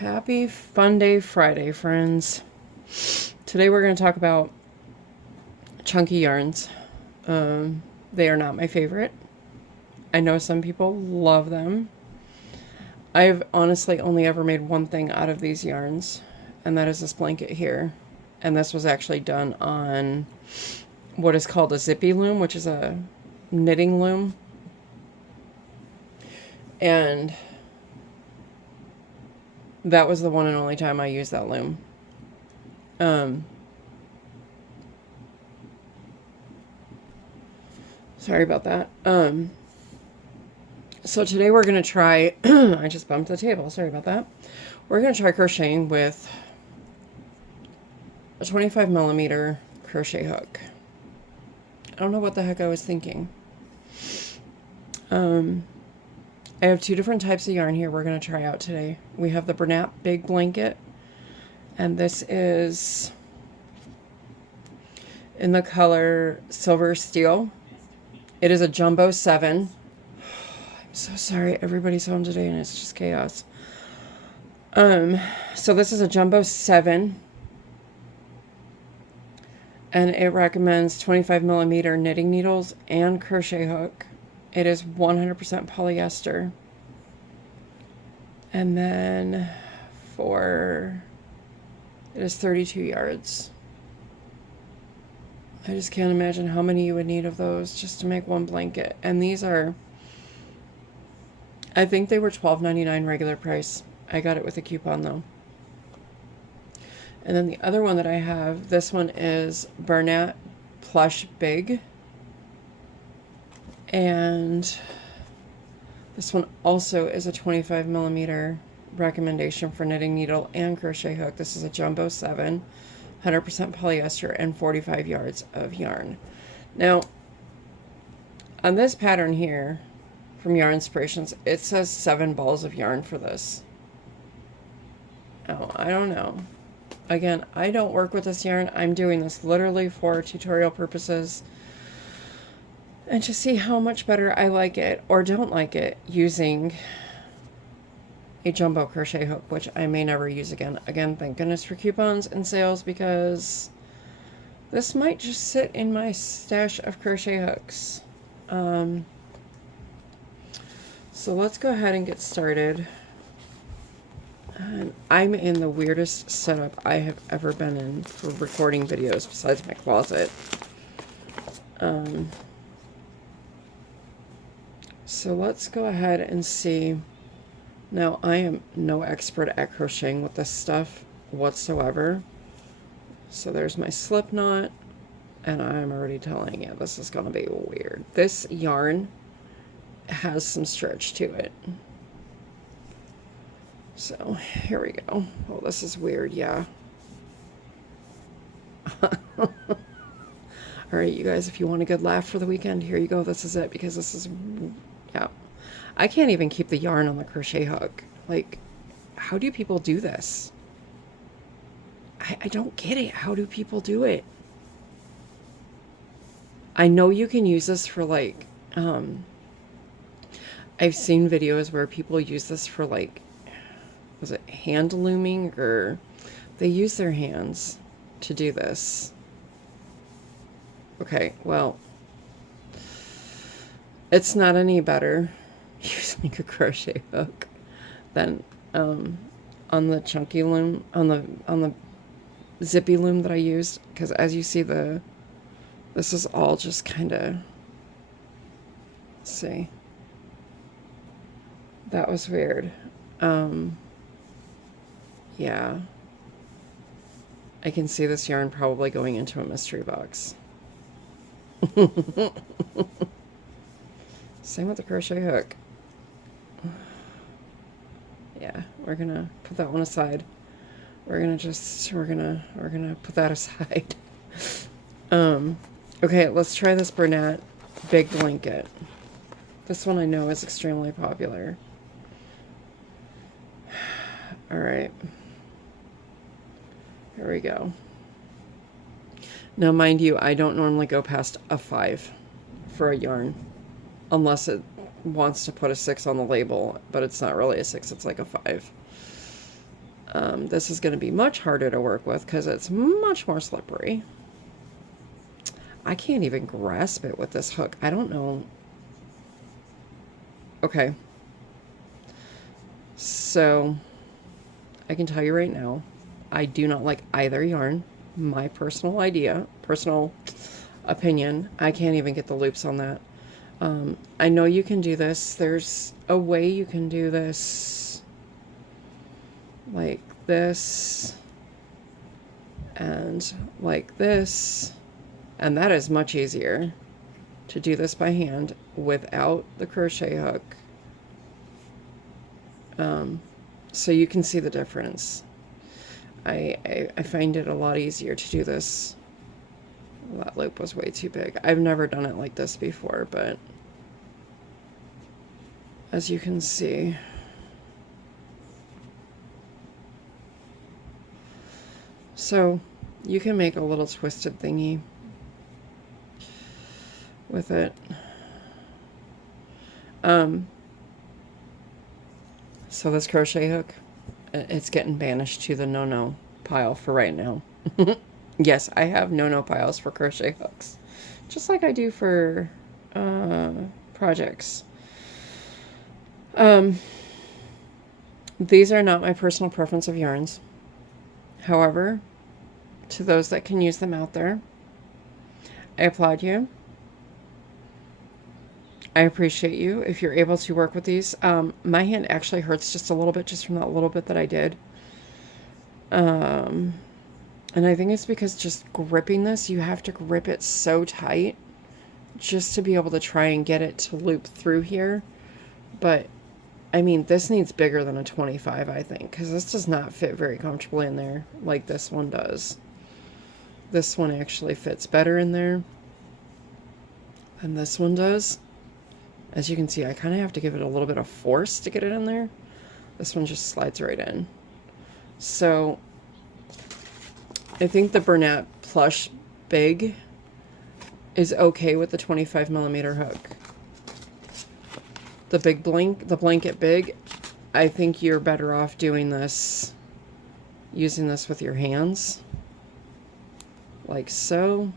Happy Fun Day Friday, friends. Today we're going to talk about chunky yarns. They are not my favorite. I know some people love them. I've honestly only ever made one thing out of these yarns, and that is this blanket here. And this was actually done on what is called a zippy loom, which is a knitting loom. And that was the one and only time I used that loom. Sorry about that. So today we're going to try, I just bumped the table, sorry about that. We're going to try crocheting with a 25mm crochet hook. I don't know what the heck I was thinking. I have two different types of yarn here we're going to try out today. We have the Bernat Big Blanket, and this is in the color Silver Steel. It is a Jumbo 7. I'm so sorry, everybody's home today and it's just chaos. So this is a Jumbo 7, and it recommends 25mm knitting needles and crochet hook. It is 100% polyester. And then it is 32 yards. I just can't imagine how many you would need of those just to make one blanket. And these are, I think they were $12.99 regular price. I got it with a coupon though. And then the other one that I have, this one is Bernat Plush Big. And this one also is a 25mm recommendation for knitting needle and crochet hook. This is a Jumbo 7, 100% polyester, and 45 yards of yarn. Now, on this pattern here from Yarn Inspirations, it says 7 balls of yarn for this. Oh, I don't know. Again, I don't work with this yarn. I'm doing this literally for tutorial purposes and to see how much better I like it or don't like it using a jumbo crochet hook, which I may never use again. Again, thank goodness for coupons and sales, because this might just sit in my stash of crochet hooks. So let's go ahead and get started. And I'm in the weirdest setup I have ever been in for recording videos besides my closet. So let's go ahead and see. Now, I am no expert at crocheting with this stuff whatsoever. So there's my slip knot, and I'm already telling you this is going to be weird. This yarn has some stretch to it. So here we go. Oh, this is weird, yeah. All right, you guys, if you want a good laugh for the weekend, here you go. This is it, because this is, yeah. I can't even keep the yarn on the crochet hook. Like, how do people do this? I don't get it. How do people do it? I know you can use this for, like, I've seen videos where people use this for, like, was it hand looming, or they use their hands to do this. Okay, well, it's not any better using a crochet hook than on the chunky loom, on the zippy loom that I used, because as you see, this is all just kind of, let's see, that was weird. Yeah, I can see this yarn probably going into a mystery box. Same with the crochet hook. Yeah, we're gonna put that one aside. We're gonna put that aside. Okay, let's try this Bernat Big Blanket. This one I know is extremely popular. All right. Here we go. Now, mind you, I don't normally go past a 5 for a yarn, unless it wants to put a 6 on the label, but it's not really a 6, it's like a 5. This is going to be much harder to work with because it's much more slippery. I can't even grasp it with this hook. I don't know. Okay. So, I can tell you right now, I do not like either yarn. My personal opinion, I can't even get the loops on that. I know you can do this. There's a way you can do this like this and like this, and that is much easier to do this by hand without the crochet hook. So you can see the difference. I find it a lot easier to do this. That loop was way too big. I've never done it like this before, but as you can see, so you can make a little twisted thingy with it. So this crochet hook, it's getting banished to the no-no pile for right now. Yes, I have no-no piles for crochet hooks, just like I do for projects. These are not my personal preference of yarns. However, to those that can use them out there, I applaud you. I appreciate you if you're able to work with these. My hand actually hurts just a little bit just from that little bit that I did. And I think it's because just gripping this, you have to grip it so tight just to be able to try and get it to loop through here. But, I mean, this needs bigger than a 25, I think, because this does not fit very comfortably in there like this one does. This one actually fits better in there than this one does. As you can see, I kind of have to give it a little bit of force to get it in there. This one just slides right in. So, I think the Bernat Plush Big is okay with the 25mm hook. The blanket big, I think you're better off doing this, using this with your hands, like so,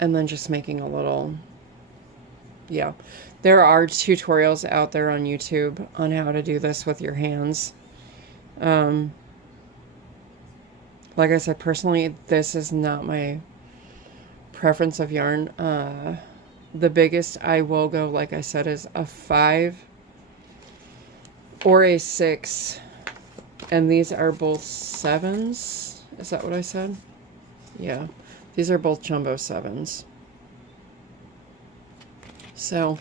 and then just making a little, yeah. There are tutorials out there on YouTube on how to do this with your hands. Like I said, personally, this is not my preference of yarn. The biggest I will go, like I said, is a 5 or a 6. And these are both 7s. Is that what I said? Yeah. These are both jumbo 7s. So,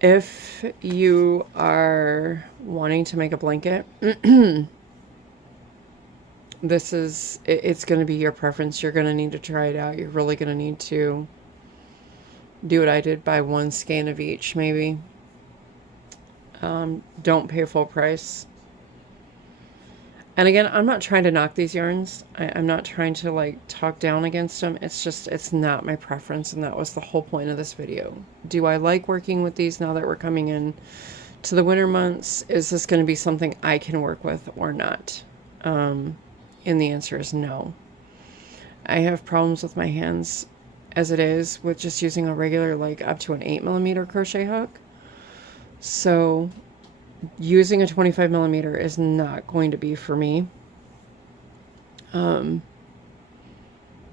if you are wanting to make a blanket, this is, it's going to be your preference. You're going to need to try it out. You're really going to need to do what I did, buy one skein of each, maybe. Don't pay full price. And again, I'm not trying to knock these yarns. I'm not trying to like talk down against them. It's just, it's not my preference. And that was the whole point of this video. Do I like working with these now that we're coming in to the winter months? Is this going to be something I can work with or not? And the answer is no. I have problems with my hands as it is with just using a regular, like up to an 8mm crochet hook. So using a 25mm is not going to be for me. But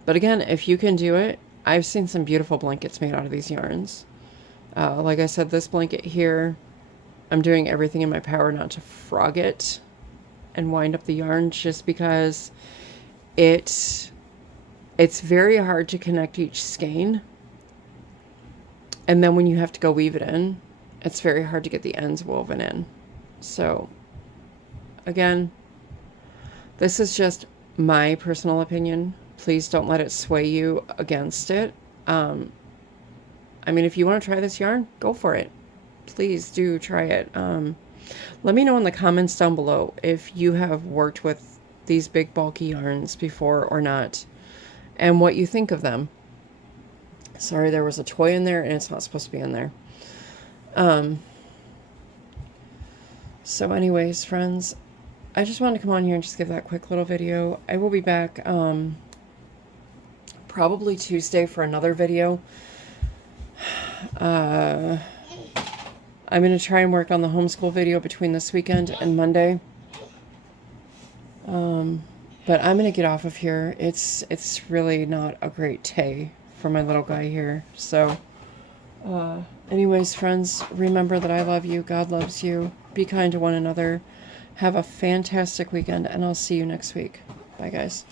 again, if you can do it, I've seen some beautiful blankets made out of these yarns. Like I said, this blanket here, I'm doing everything in my power not to frog it and wind up the yarn, just because it's very hard to connect each skein. And then when you have to go weave it in, it's very hard to get the ends woven in. So again, this is just my personal opinion. Please don't let it sway you against it. I mean, if you want to try this yarn, go for it. Please do try it. Let me know in the comments down below if you have worked with these big bulky yarns before or not, and what you think of them. Sorry, there was a toy in there and it's not supposed to be in there. So anyways, friends, I just wanted to come on here and just give that quick little video. I will be back probably Tuesday for another video. I'm going to try and work on the homeschool video between this weekend and Monday. But I'm going to get off of here. It's really not a great day for my little guy here. So, anyways, friends, remember that I love you. God loves you. Be kind to one another. Have a fantastic weekend, and I'll see you next week. Bye, guys.